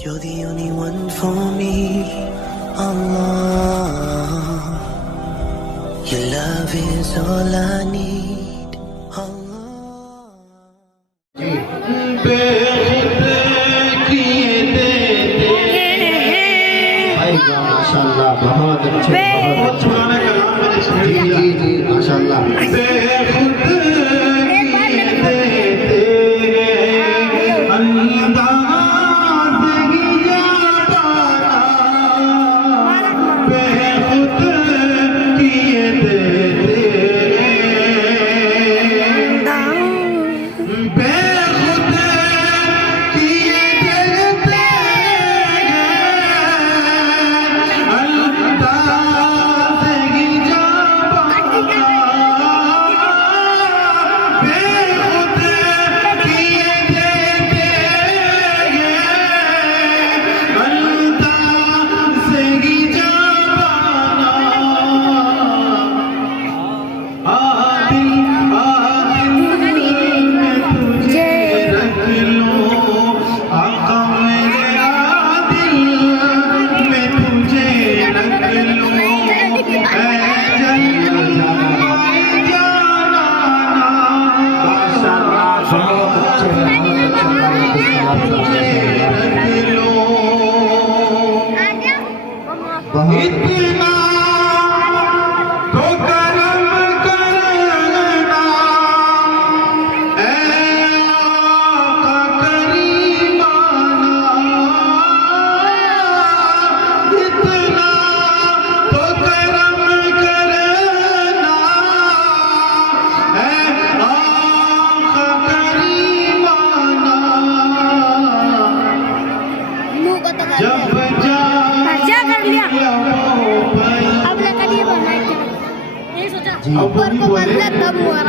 You're the only one for me, Allah. Your love is all I need, Allah. माशाल्लाह बहुत अच्छे बहुत पुराना कलाम मैंने सुना जी माशाल्लाह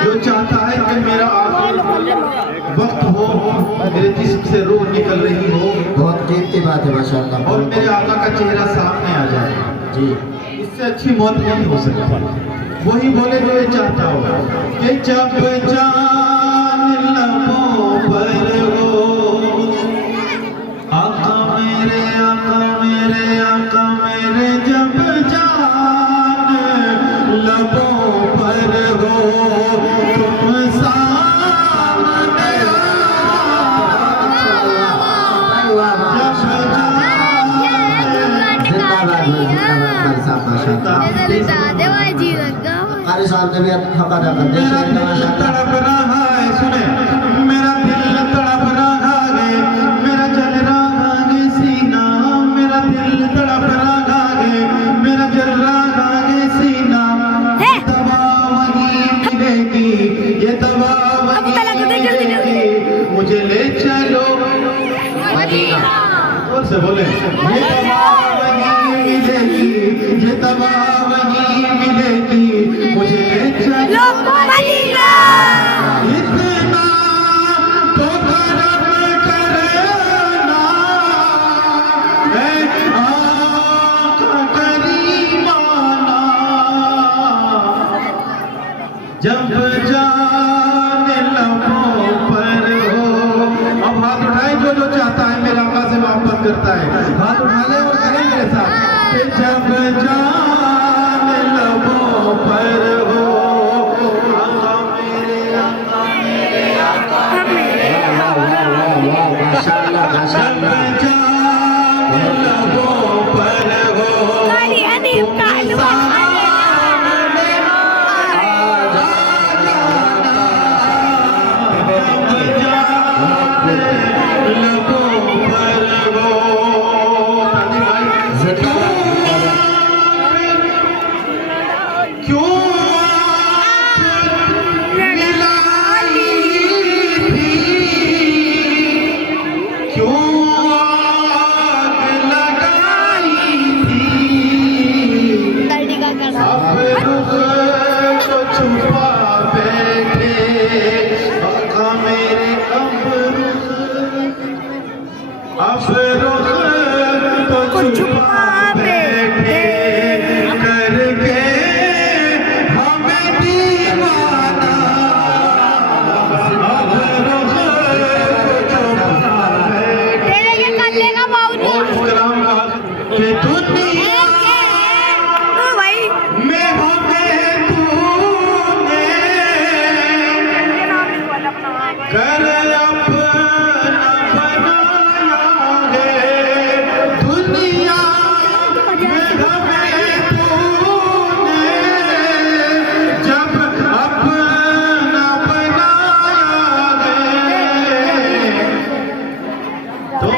जो चाहता है कि मेरा वक्त हो, मेरे जिस्म से रूह निकल रही हो, बहुत कीमती बात है माशाअल्लाह, और मेरे आका का चेहरा सामने आ जाए जी, इससे अच्छी मौत नहीं हो सकती। वही बोले जो ये चाहता हो कि जब जान लबों पर हो, आका मेरे आका मेरे आका मेरे, जब जान लबों पर हो, तुम सामने कारी साहब ने भी हक अदा कर दिया। तड़प रहा है, सुने, मेरा दिल तड़प रहा है, मेरा जल रहा है सीना, मेरा दिल तड़प रहा है, मेरा जल रहा है सीना, दवा वही मिलेगी, ये दवा वही मिलेगी, मुझे ले चलो मदीना। जोर से बोले, ये दवा वही मिलेगी, ये दवा वही मिलेगी, मुझे ले चलो मदीना। इतना तो करम करना है आका करीमाना, जब जान लबों पर हो। अब हाथ उठाए जो जो चाहता है मेरा आका से मोहब्बत करता है, हाथ उठा ले और करें मेरे साथ, जब जान लबों पर हो, आका मेरे आका मेरे आका मेरे, माशाअल्लाह माशाअल्लाह, जब जान लबों पर हो,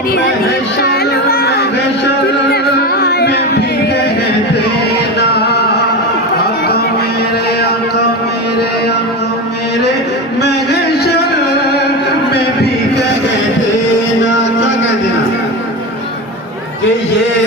तेरी हरी तलवार तुमने खाया में भी कह देना, आका मेरे आका मेरे आका मेरे महशर में भी कह देना, क्या कह देना कि ये